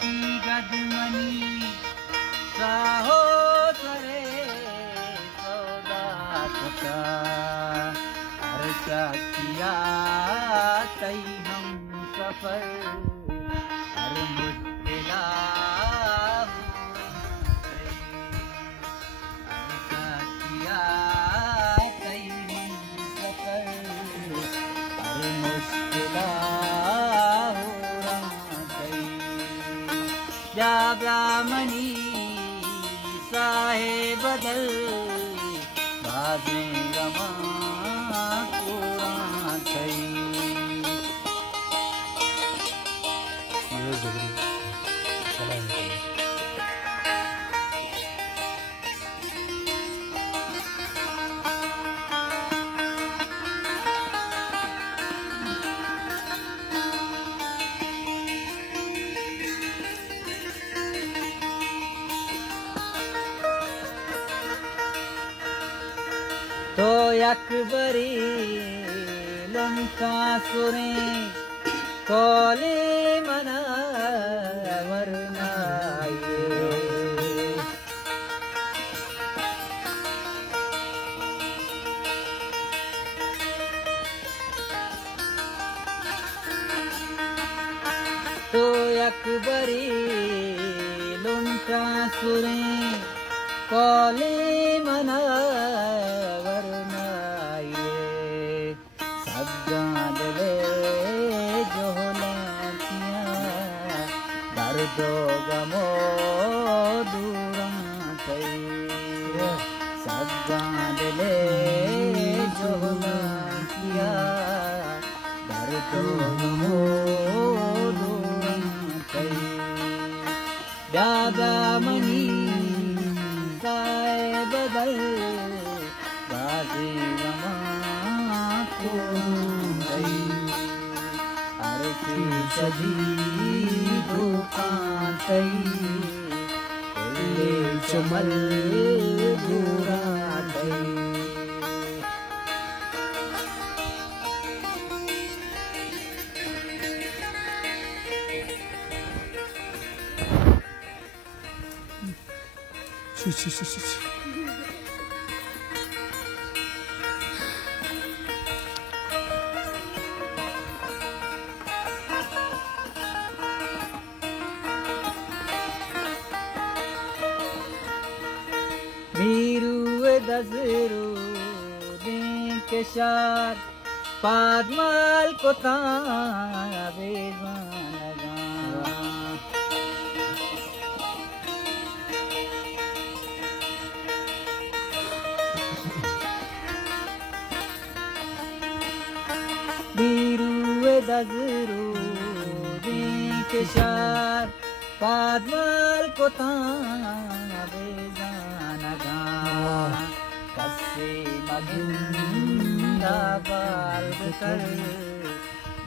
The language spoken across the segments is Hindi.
की गदमनी साहो सरे सौदा चुका अर्चा किया तई हम सफर हर मुश्किला अर्चा किया तई हम सफर हर मुश्किला या ब्राह्मणी साहे बदल बाजे रमा कुरान कई तो अकबरी लंका सुरे कोले मना वरनाए तो अकबरी लंका सुरे कोले मना दो गमो दूरा कई सब बांधले जो किया दो गमो दूरा कई दादा मनी साए बदल बाजी गमा को गई अरसी सदी चमल बुरा दजरू दिन के शार पादमाल को ताबे लगा बीरुए दजरू दिन के शार पादमाल को ताबे लगा कसे मगिंदा बाल कर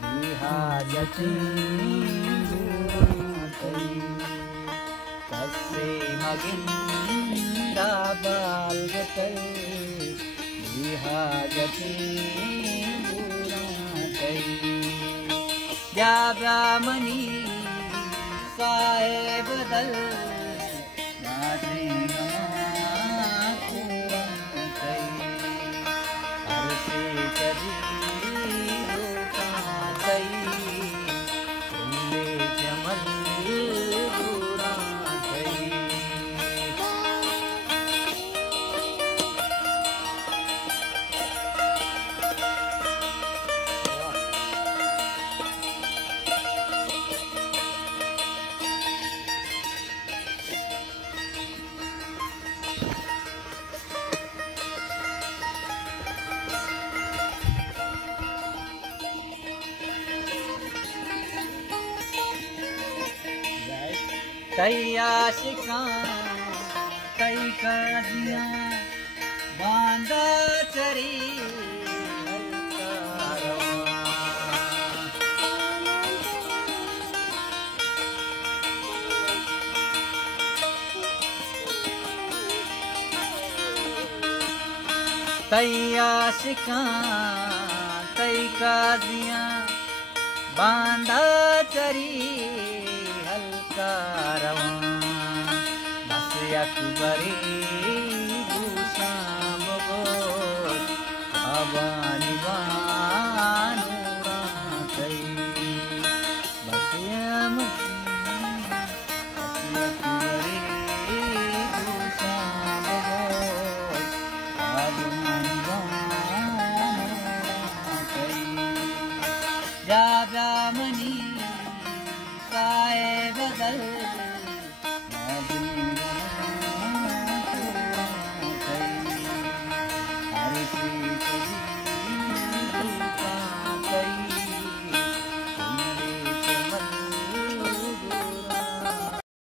बिहाजती कसे मगिंदा बाल कर बिहाजती या ब्राह्मणी साए बदल कई आशिकां कई कादियां बांधा चरी कई आशिकां कई कादियां बांधा चरी हल्का रवा बस अकबरी भूषाम बोल अबानी बानूरा कई बस अकबरी भूषाम बोल अबानी बानूरा कई जा जा मनी साए बदल